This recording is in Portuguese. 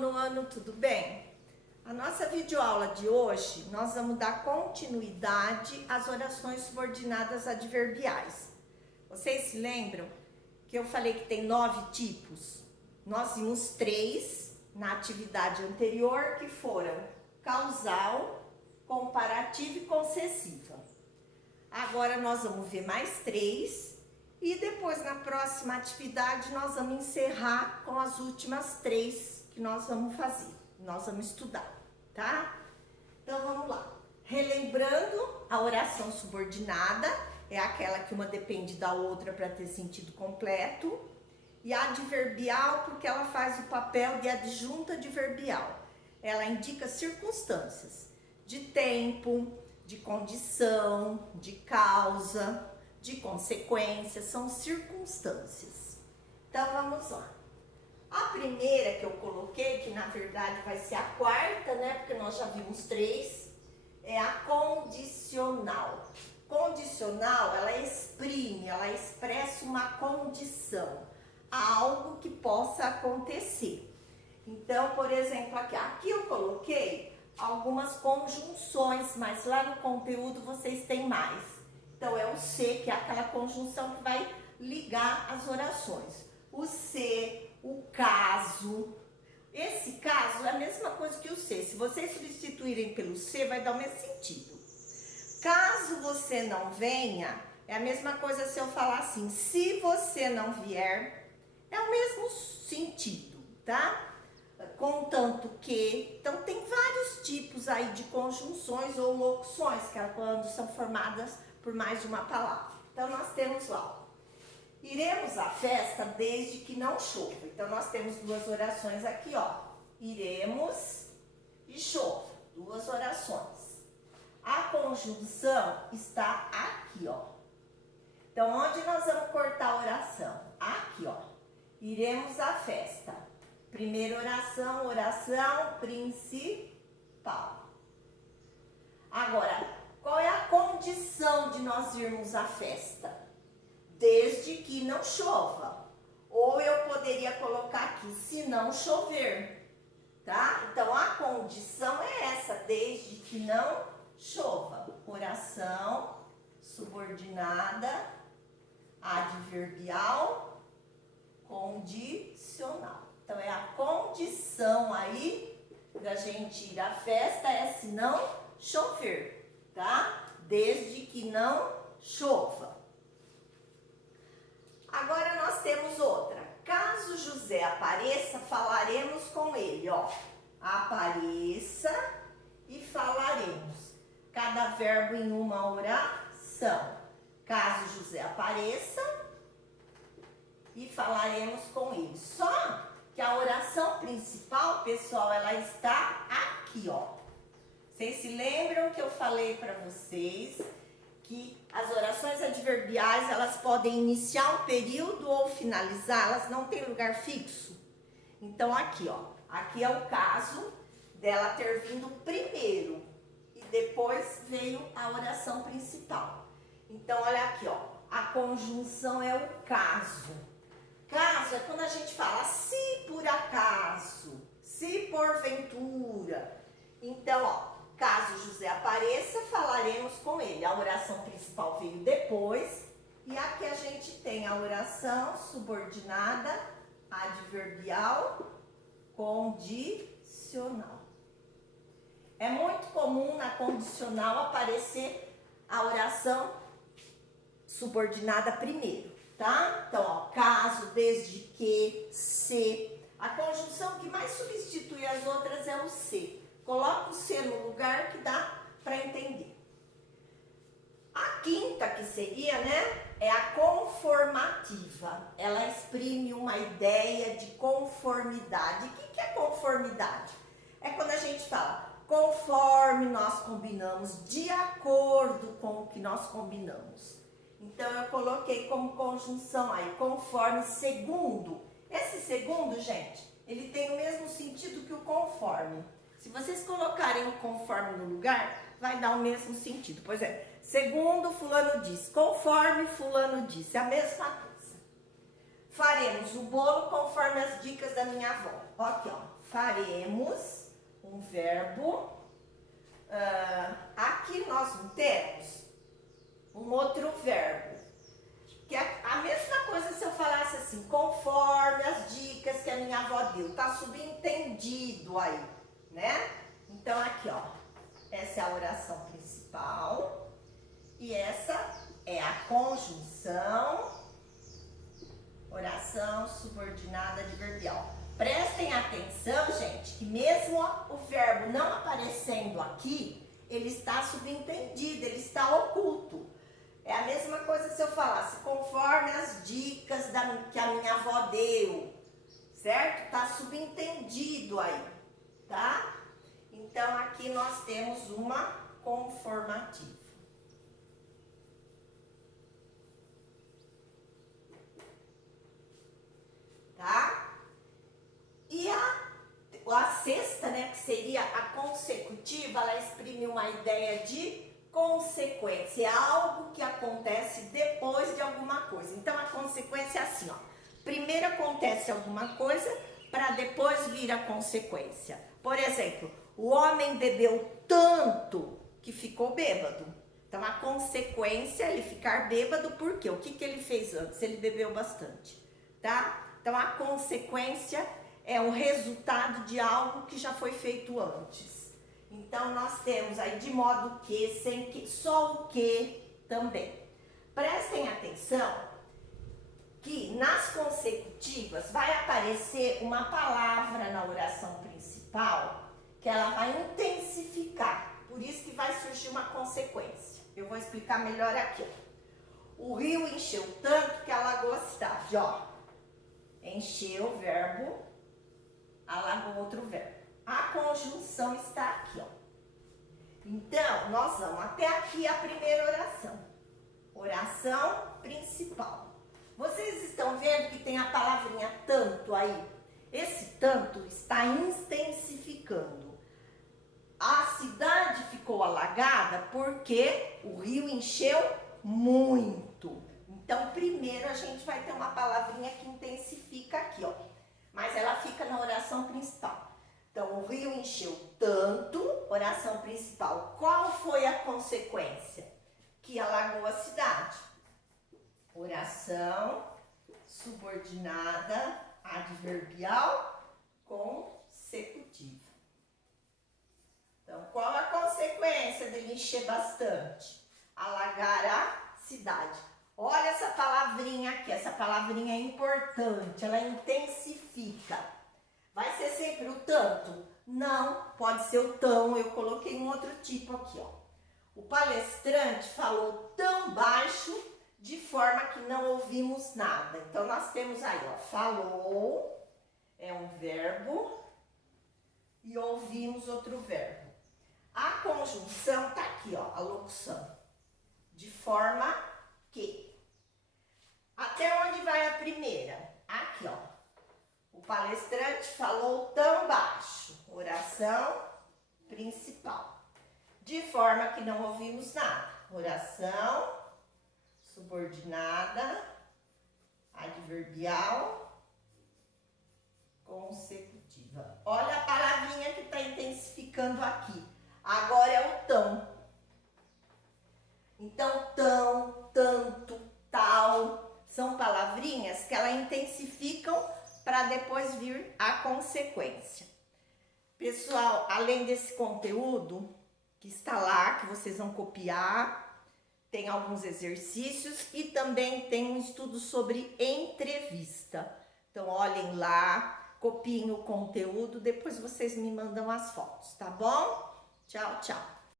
nono ano, tudo bem? A nossa videoaula de hoje, nós vamos dar continuidade às orações subordinadas adverbiais. Vocês se lembram que eu falei que tem 9 tipos? Nós vimos 3 na atividade anterior, que foram causal, comparativa e concessiva. Agora nós vamos ver mais 3 e depois na próxima atividade nós vamos encerrar com as últimas 3 que nós vamos fazer, nós vamos estudar, tá? Então vamos lá. Relembrando, a oração subordinada é aquela que uma depende da outra para ter sentido completo, e a adverbial porque ela faz o papel de adjunta adverbial. Ela indica circunstâncias de tempo, de condição, de causa, de consequência, são circunstâncias. Então vamos lá. A primeira que eu coloquei, que na verdade vai ser a quarta, né? Porque nós já vimos 3, é a condicional. Condicional, ela exprime, ela expressa uma condição, algo que possa acontecer. Então, por exemplo, aqui eu coloquei algumas conjunções, mas lá no conteúdo vocês têm mais. Então, é o se, que é aquela conjunção que vai ligar as orações. O se, o caso. Esse caso é a mesma coisa que o se. Se vocês substituírem pelo se, vai dar o mesmo sentido. Caso você não venha, é a mesma coisa se eu falar assim, se você não vier, é o mesmo sentido, tá? Contanto que, então tem vários tipos aí de conjunções ou locuções, que é quando são formadas por mais de uma palavra. Então nós temos lá, ó, iremos à festa desde que não chova. Então nós temos 2 orações aqui, ó, iremos e chova, 2 orações. A conjunção está aqui, ó. Então onde nós vamos cortar a oração? Aqui, ó, iremos à festa. Primeira oração, oração principal. Agora, qual é a condição de nós irmos à festa? Desde que não chova. Ou eu poderia colocar aqui, se não chover, tá? Então, a condição é essa, desde que não chova. Oração subordinada, adverbial, condicional. Então, é a condição aí da gente ir à festa, é se não chover, tá? Desde que não chova. Agora nós temos outra. Caso José apareça, falaremos com ele, ó. Apareça e falaremos. Cada verbo em uma oração. Caso José apareça e falaremos com ele. Só que a oração principal, pessoal, ela está aqui, ó. Vocês se lembram que eu falei para vocês que as orações adverbiais, elas podem iniciar um período ou finalizar, elas não têm lugar fixo. Então aqui, ó, aqui é o caso dela ter vindo primeiro e depois veio a oração principal. Então olha aqui, ó, a conjunção é o caso. Caso é quando a gente fala se por acaso, se porventura. Então, ó, caso José apareça, falaremos com ele. A oração principal veio depois. E aqui a gente tem a oração subordinada, adverbial, condicional. É muito comum na condicional aparecer a oração subordinada primeiro. Tá? Então, ó, caso, desde que, se. A conjunção que mais substitui as outras é o se. Coloca o se no lugar que dá para entender. A quinta, que seria, né, é a conformativa. Ela exprime uma ideia de conformidade. O que é conformidade? É quando a gente fala conforme nós combinamos, de acordo com o que nós combinamos. Então, eu coloquei como conjunção aí, conforme, segundo. Esse segundo, gente, ele tem o mesmo sentido que o conforme. Se vocês colocarem o conforme no lugar, vai dar o mesmo sentido. Por exemplo, segundo fulano disse, conforme fulano disse, a mesma coisa. Faremos o bolo conforme as dicas da minha avó. Aqui, ó. Faremos um verbo. Aqui nós temos um outro verbo. Que é a mesma coisa se eu falasse assim, conforme as dicas que a minha avó deu. Tá subentendido aí, né? Então aqui, ó. Essa é a oração principal. E essa é a conjunção. Oração subordinada adverbial. Prestem atenção, gente, que mesmo o verbo não aparecendo aqui, ele está subentendido, ele está oculto. É a mesma coisa se eu falasse conforme as dicas que a minha avó deu, certo? Está subentendido aí, tá? Então, aqui nós temos uma conformativa. Tá? E a sexta, né, que seria a consecutiva, ela exprime uma ideia de consequência, é algo que acontece depois de alguma coisa. Então a consequência é assim, ó. Primeiro acontece alguma coisa para depois vir a consequência. Por exemplo, o homem bebeu tanto que ficou bêbado. Então a consequência é ele ficar bêbado, por quê? O que ele fez antes? Ele bebeu bastante, tá? Então, a consequência é o resultado de algo que já foi feito antes. Então, nós temos aí de modo que, sem que, só o que também. Prestem atenção que nas consecutivas vai aparecer uma palavra na oração principal que ela vai intensificar. Por isso que vai surgir uma consequência. Eu vou explicar melhor aqui. O rio encheu tanto que alagou a cidade, ó. Encheu o verbo, alagou outro verbo. A conjunção está aqui, ó. Então, nós vamos até aqui a primeira oração. Oração principal. Vocês estão vendo que tem a palavrinha tanto aí? Esse tanto está intensificando. A cidade ficou alagada porque o rio encheu muito. Então, primeiro a gente vai ter uma palavrinha que intensifica aqui, ó. Mas ela fica na oração principal. Então, o rio encheu tanto, oração principal. Qual foi a consequência? Que alagou a cidade. Oração subordinada adverbial consecutiva. Então, qual a consequência dele encher bastante? Alagar a cidade. Olha essa palavrinha aqui, essa palavrinha é importante, ela intensifica. Vai ser sempre o tanto? Não, pode ser o tão, eu coloquei um outro tipo aqui, ó. O palestrante falou tão baixo, de forma que não ouvimos nada. Então, nós temos aí, ó, falou, é um verbo, e ouvimos outro verbo. A conjunção tá aqui, ó, a locução, de forma que. Até onde vai a primeira? Aqui, ó. O palestrante falou tão baixo. Oração principal. De forma que não ouvimos nada. Oração subordinada adverbial consecutiva. Olha a palavrinha que está intensificando aqui. Agora é o tão. Então, tão, tanto, tal... São palavrinhas que elas intensificam para depois vir a consequência. Pessoal, além desse conteúdo que está lá, que vocês vão copiar, tem alguns exercícios e também tem um estudo sobre entrevista. Então, olhem lá, copiem o conteúdo, depois vocês me mandam as fotos, tá bom? Tchau, tchau.